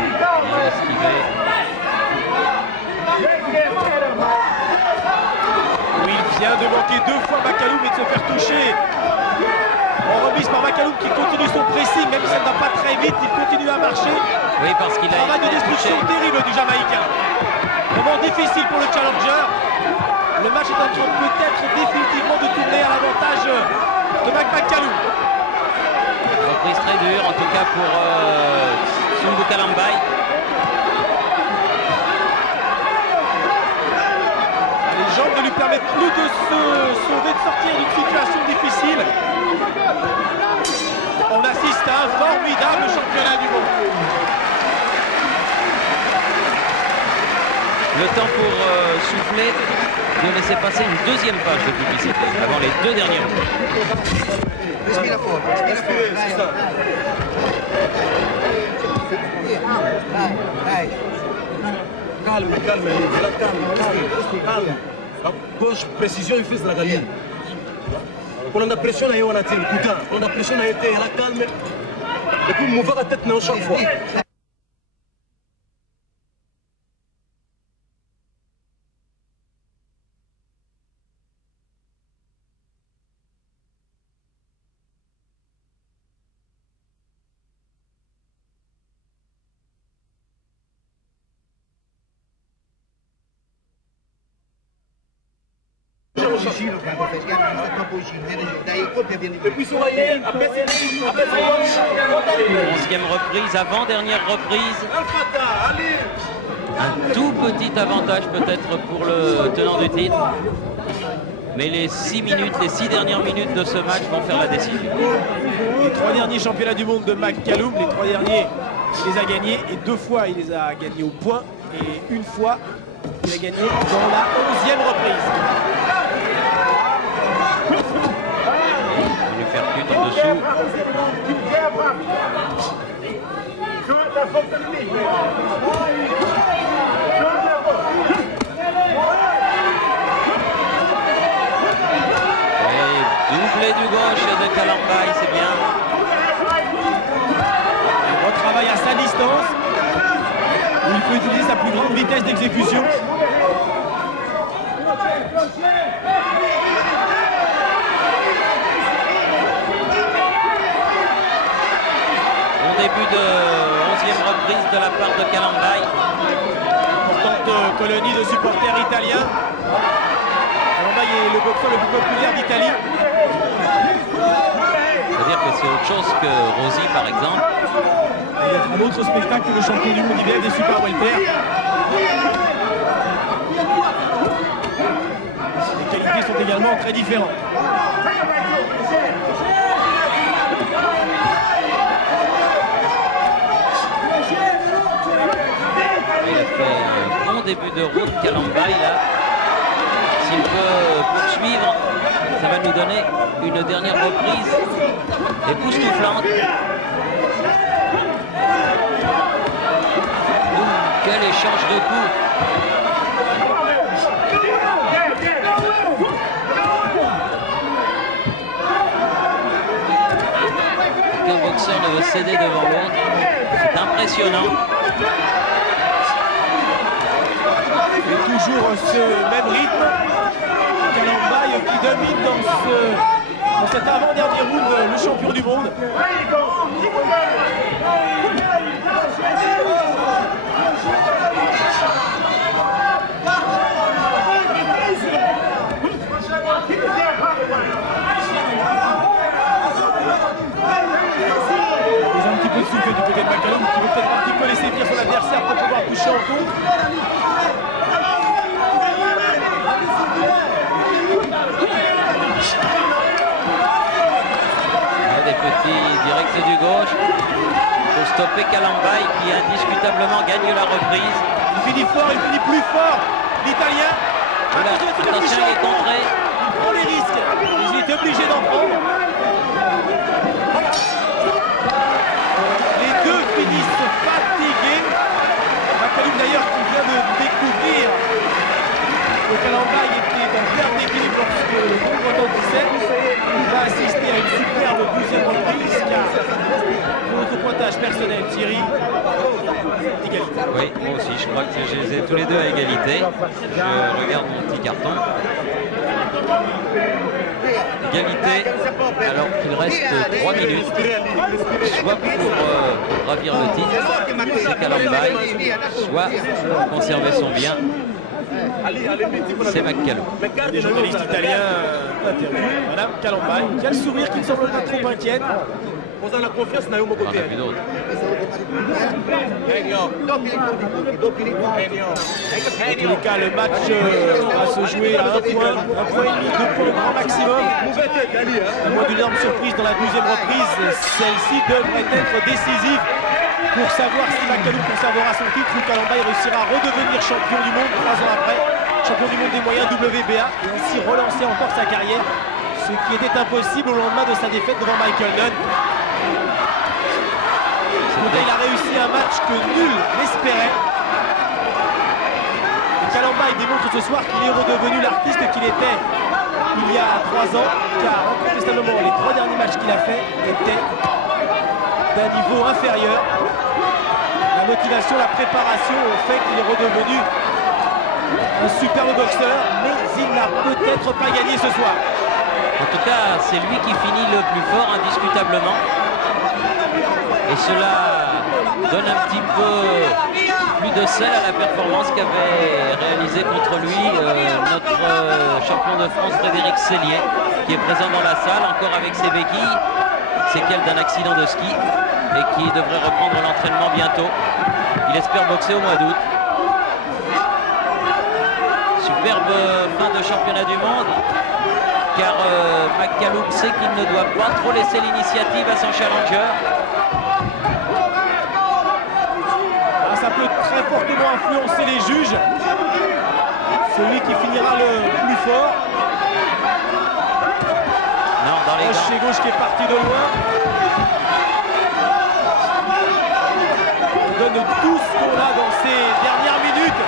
Bien esquivé. Oui, il vient de manquer 2 fois McCallum et de se faire toucher. En remise par McCallum qui continue son pressing, même si ça ne va pas très vite, il continue à marcher. Oui, parce qu'il a Travail de destruction terrible du Jamaïcain. Moment difficile pour le challenger. Le match est en train peut-être définitivement de tourner à l'avantage de McCallum. reprise très dure, en tout cas pour Sumbu Kalambay. Les jambes ne lui permettent plus de se sauver, de sortir d'une situation difficile. On assiste à un formidable championnat du monde. Le temps pour souffler, de laisser passer une deuxième page de publicité avant les 2 derniers rounds. Respira fuori, dai. Dai, dai. Calme, calme, la calme, calme. Gauche, précision, il fait de la galine. Quand on a pression, on a été écoutant. Quand on a pression, on a été à la calme. Et puis, on va la tête chaque fois. vicino quando fai schiaffo, non sta troppo vicino, dai il colpo e vieni. Et puis sur Ayel, après c'est 11e reprise, avant-dernière reprise. Un tout petit avantage peut-être pour le tenant du titre. Mais les 6 dernières minutes de ce match vont faire la décision. Les 3 derniers championnats du monde de McCallum, les 3 derniers, il les a gagnés et 2 fois il les a gagnés au point et 1 fois il a gagné dans la 11e reprise. Il lui percute en dessous. Doublé du gauche de Kalambay, c'est bien. Il retravaille à sa distance, où il peut utiliser sa plus grande vitesse d'exécution. Bon début de 11e reprise de la part de Kalambay. Importante colonie de supporters italiens. Kalambay est le boxeur le plus populaire d'Italie. C'est-à-dire que c'est autre chose que Rossi par exemple. Il y a un autre spectacle que le champion du monde IBF des super welter. Les qualités sont également très différentes. Il a fait un bon début de route Kalambay là. S'il peut poursuivre, ça va nous donner une dernière reprise époustouflante. Quel échange de coups. Aucun boxeur ne veut céder devant l'autre. C'est impressionnant. Et toujours ce même rythme. Kalambay qui domine dans cet avant-dernier round le champion du monde. Déjà un petit peu de souffle du côté de McCallum qui veut peut-être un petit peu laisser venir son adversaire pour pouvoir toucher en contre. Des petits directs du gauche pour stopper Kalambay qui indiscutablement gagne la reprise. Il finit fort, il finit plus fort. L'Italien. Attention, il est contré. Il prend les risques. Il est obligé d'en prendre. Les deux finissent fatigués. McCallum d'ailleurs qui vient de découvrir que Kalambay était en perte d'équilibre lorsque le groupe retentissait. Il va assister à une superbe 12e reprise car pour notre pointage personnel, Thierry, égalité. Oui, moi aussi, je crois que je les ai tous les deux à égalité. Je regarde mon petit carton. Égalité, alors qu'il reste 3 minutes, soit pour ravir le titre, c'est Kalambay, soit conserver son bien, c'est McCallum. Des journalistes italiens interviewés, Madame Kalambay, qui a le sourire qui ne semble pas trop inquiète. On a la confiance, on a eu mon On en côté. a vu d'autres. En tous les cas, le match va se jouer à 1 point, 1 point et demi, 2 points au grand maximum. À moins d'une énorme surprise dans la 12e reprise, celle-ci devrait être décisive pour savoir si McCallum conservera son titre ou Kalambay réussira à redevenir champion du monde 3 ans après, champion du monde des moyens WBA et ainsi relancer encore sa carrière, ce qui était impossible au lendemain de sa défaite devant Michael Nunn. Il a réussi un match que nul n'espérait. Et Kalambay démontre ce soir qu'il est redevenu l'artiste qu'il était il y a 3 ans, car incontestablement les 3 derniers matchs qu'il a fait étaient d'un niveau inférieur. La motivation, la préparation ont fait qu'il est redevenu un superbe boxeur, mais il n'a peut-être pas gagné ce soir. En tout cas, c'est lui qui finit le plus fort, indiscutablement. Et cela donne un petit peu Plus de sel à la performance qu'avait réalisé contre lui notre champion de France Frédéric Sellier, qui est présent dans la salle, encore avec ses béquilles, séquelles d'un accident de ski, et qui devrait reprendre l'entraînement bientôt. Il espère boxer au mois d'août. Superbe fin de championnat du monde, car McCallum sait qu'il ne doit pas trop laisser l'initiative à son challenger. Ça peut très fortement influencer les juges. Celui qui finira le plus fort. Non, dans les Crochet gauche qui est parti de loin. On donne tout ce qu'on a dans ces dernières minutes.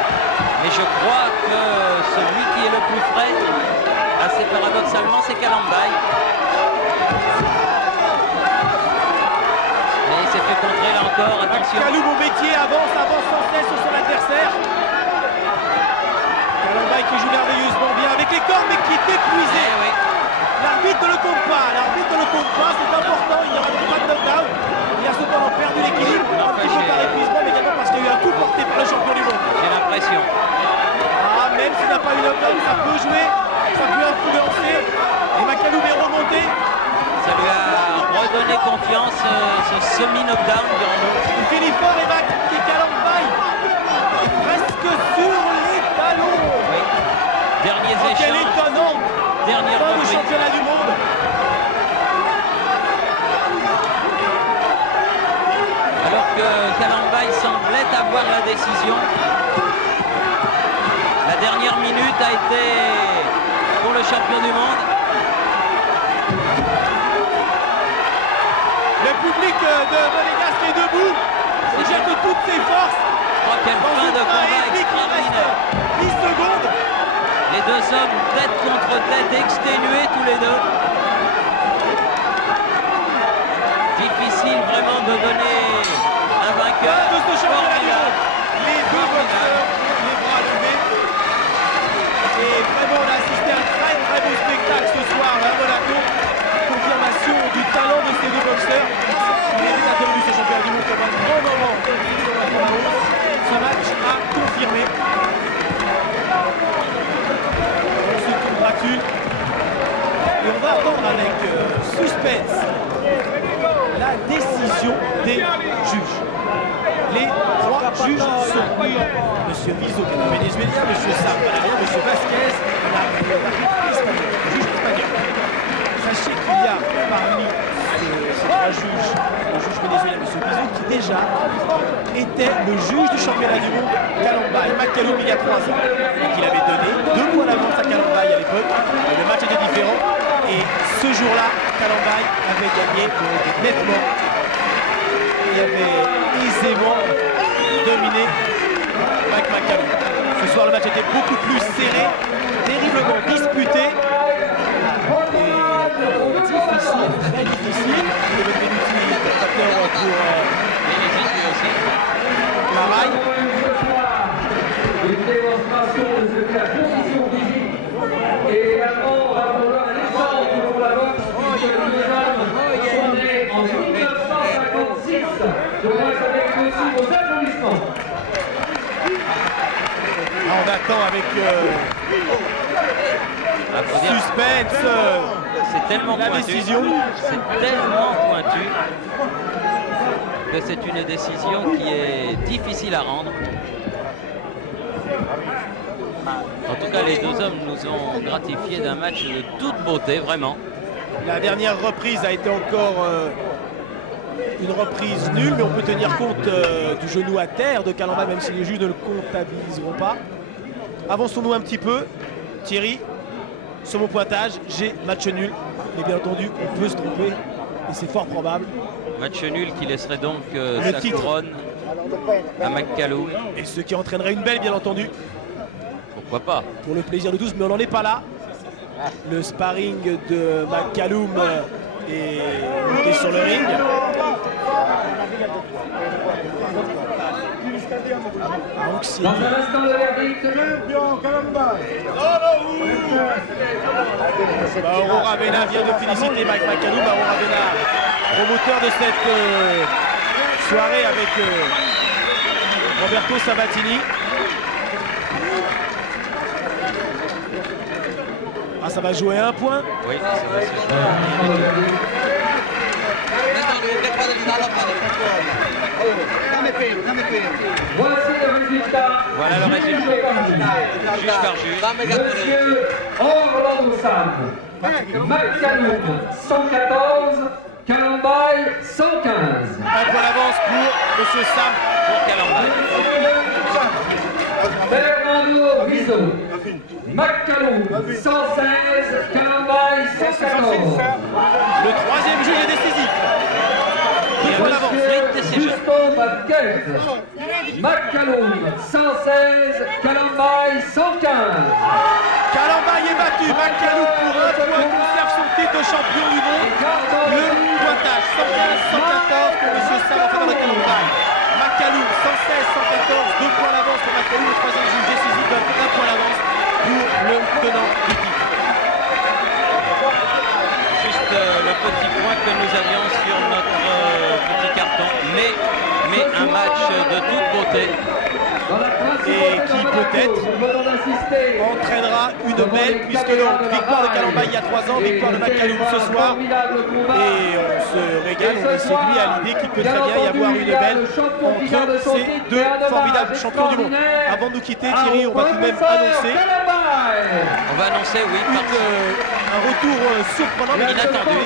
Mais je crois que celui qui est le plus frais, assez paradoxalement, c'est Kalambay. Mais il s'est fait contrer là encore, attention. Kalou Montbétier avance sans cesse sur son adversaire. Kalambay qui joue merveilleusement bien avec les cordes mais qui est épuisé. Eh oui. L'arbitre ne le compte pas, c'est important, il n'y aura pas de knockdown. Il a cependant perdu l'équilibre, un petit peu par épuisement, mais également parce qu'il y a eu un coup porté par le champion du monde. J'ai l'impression. Ah, même s'il n'a pas eu knockdown, ça peut jouer, ça peut influencer. Et McCallum est remonté. Ça lui a redonné confiance, ce semi-knockdown, dirons-nous. Il finit fort et Kalambay presque sur les talons. Oui. Derniers Oh, quel échanges. étonnant Dernière fin du reprise. championnat du monde. Alors que Kalambay semblait avoir la décision. La dernière minute a été pour le champion du monde. Le public de Monégasque est debout. Il jette toutes ses forces. Je crois quelle Dans fin une de fin combat épique, il extraordinaire. reste 10 secondes. Les deux hommes tête contre tête, exténués tous les deux. Difficile vraiment de donner un vainqueur. De ce championnat du Formidable. monde. Les deux boxeurs, les bras levés. Et vraiment, on a assisté à un très très beau spectacle ce soir à Monaco. Confirmation du talent de ces deux boxeurs. Il mérite à terminer ce championnat du monde comme un grand moment. Ce match a confirmé. On se congratule. Et on va attendre avec suspense la décision des juges. Les trois juges sont Monsieur Vizo, qui est un vénézuélien, Monsieur Sarbaria, Monsieur Vasquez, le juge espagnol. Sachez qu'il y a parmi ces trois juges, le juge vénézuélien, Monsieur Vizo, qui déjà était le juge du championnat du monde Kalambay, McCallum, il y a 3 ans, et qu'il avait donné 2 points d'avance à Kalambay à l'époque. Le match était différent, et ce jour-là, Kalambay avait gagné nettement. Il avait aisément dominé Mike McCallum. Ce soir, le match était beaucoup plus serré, terriblement disputé. Et difficile, très difficile. Le Benvenuti, spectateur pour Marai. Une démonstration de ce que la condition physique et également rappelons la naissance pour la boxe puisque tous les hommes sont nés en 1956. Je vois avec aussi vos applaudissements. On attend avec faut dire, suspense c'est tellement la pointu. décision. C'est tellement pointu que c'est une décision qui est difficile à rendre. En tout cas, les deux hommes nous ont gratifié d'un match de toute beauté, vraiment. La dernière reprise a été encore une reprise nulle, mais on peut tenir compte du genou à terre de Kalambay, même si les juges ne le comptabiliseront pas. Avançons-nous un petit peu. Thierry, sur mon pointage, j'ai match nul. Mais bien entendu, on peut se tromper, et c'est fort probable. Match nul qui laisserait donc Le sa titre couronne à McCallum. Et ce qui entraînerait une belle, bien entendu, Pourquoi pas? pour le plaisir de tous, mais on n'en est pas là. Le sparring de McCallum est monté sur le ring. Dans un instant, le verdict. Aurora Vena vient de féliciter Mike McCallum. Aurora Vena, promoteur de cette soirée avec Roberto Sabatini. Ah, ça va jouer un point. Oui, ça va se jouer. Voici le résultat. Voilà le résultat. Juge par juge. Monsieur Orlando Sam, McCallum 114, Kalambay 115. Un point d'avance pour Monsieur Sam. Pour Kalambay. Fernando Rizzo, McCallum 116, Kalambay 114. Le troisième juge est décisif. Il y a le split decision. Justo Vazquez, McCallum 116, Kalambay 115. Kalambay est battu. McCallum pour un point conserve son titre de champion du monde. Le pointage 115-114 pour Monsieur Sam en faveur de Kalambay. McCallum 116-114, 2 points d'avance pour McCallum. Le troisième juge décisif donne 1 point d'avance pour le tenant du titre. Juste le petit point que nous avions sur notre petit carton, mais un match de toute beauté. Et qui peut-être entraînera une belle, puisque victoire de Kalambay il y a 3 ans, victoire de McCallum ce soir. Et on se régale, on est séduit à l'idée qu'il peut très bien y avoir une belle entre ces deux formidables champions du monde. Avant de nous quitter, Thierry, on va tout de même annoncer. On va annoncer, oui, Un retour surprenant, mais inattendu.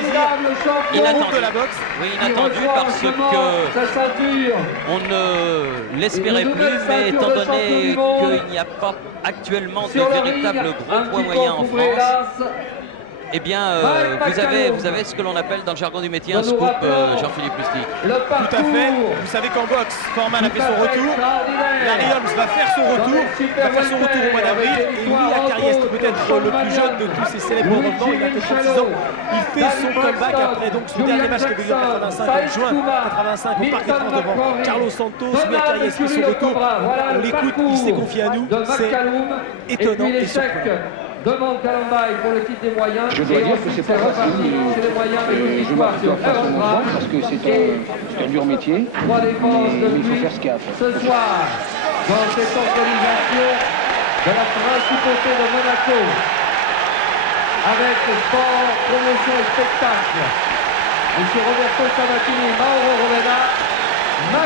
Inattendu de la boxe. Oui, inattendu parce que on ne l'espérait plus, mais étant donné qu'il n'y a pas actuellement de véritable gros poids moyen en France, eh bien, vous avez ce que l'on appelle dans le jargon du métier un scoop, Jean-Philippe Lustig. Tout à fait. Vous savez qu'en boxe, Foreman a fait son retour. Larry Holmes va faire son retour. Au mois d'avril. Et Louis Acariès, peut-être le plus jeune de tous ces célèbres revenants, il a que 36 ans. Il fait son comeback après donc son dernier match qui avait eu en 85, en juin 85, au Parc des Princes devant Carlos Santos. Louis Acariès fait son retour. On l'écoute, il s'est confié à nous. C'est étonnant et surprenant. Devant Kalambay pour le titre des moyens. Je dois dire que c'est pas facile. Je m'assure face au mouvement parce que c'est un dur métier. Mais il faut faire ce qu'il y a à faire. Ce soir, dans cette organisation de la principauté de Monaco, avec sport, promotion et spectacle, M. Roberto Sabatini, Mauro Roveda.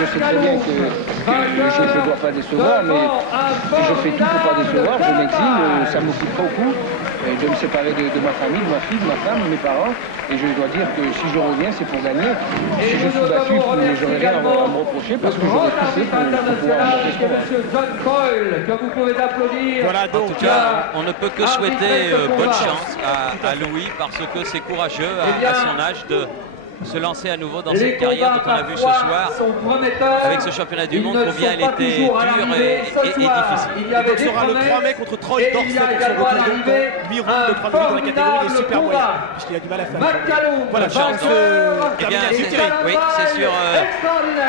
Je sais très bien que je ne dois pas décevoir, mais si je fais tout pour pas décevoir, je m'exile, ça me coûte beaucoup de me séparer de ma famille, de ma fille, de ma femme, de mes parents. Et je dois dire que si je reviens, c'est pour gagner. Si je suis battu, j'aurais rien à me reprocher parce que j'aurais tout fait pour pouvoir monter ce combat. Que vous pouvez applaudir. Voilà, En tout cas, on ne peut que souhaiter bonne chance à Louis parce que c'est courageux à son âge de se lancer à nouveau dans cette carrière dont on a vu ce soir avec ce championnat du monde combien elle était dure et difficile. Donc ce sera le 3 mai contre Troy Dorset pour son retour donc dans 8 rounds de 3 minutes dans la catégorie des super moyens puisqu'il a du mal à faire. Voilà, chance. Eh bien, c'est sur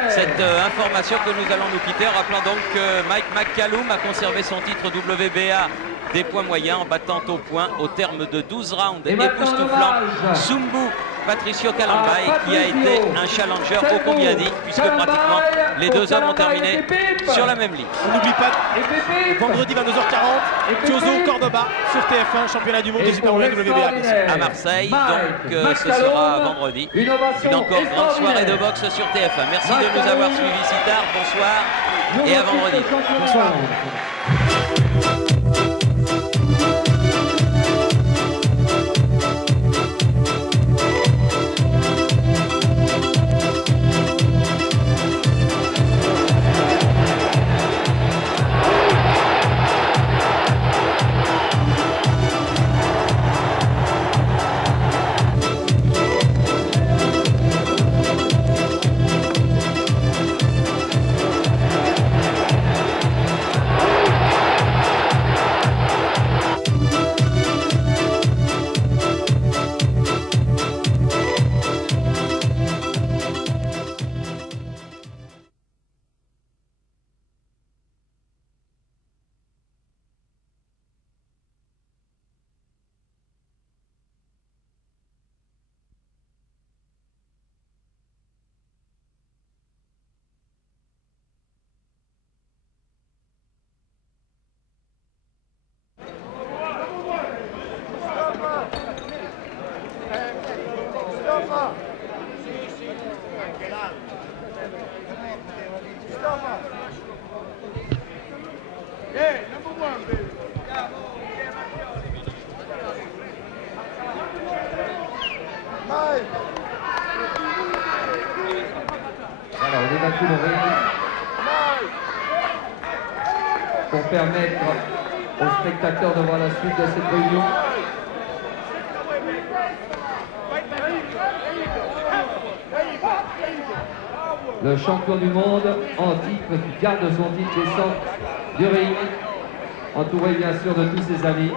cette information que nous allons nous quitter en rappelant donc que Mike McCallum a conservé son titre WBA des points moyens en battant au point au terme de 12 rounds époustouflants Sumbu Patricio Kalambay qui a été un challenger ô combien dit puisque pratiquement les deux hommes ont terminé sur la même ligne. On n'oublie pas vendredi 22h40 Thiozo Cordoba sur TF1 championnat du monde de super moyens WBA à Marseille, donc ce sera vendredi. Une encore grande soirée de boxe sur TF1. Merci de nous avoir suivis si tard, bonsoir et à vendredi. Bonsoir. Voilà, on évacue le ring pour permettre aux spectateurs de voir la suite de cette réunion. Le champion du monde en titre qui garde son titre descend du ring, entouré bien sûr de tous ses amis.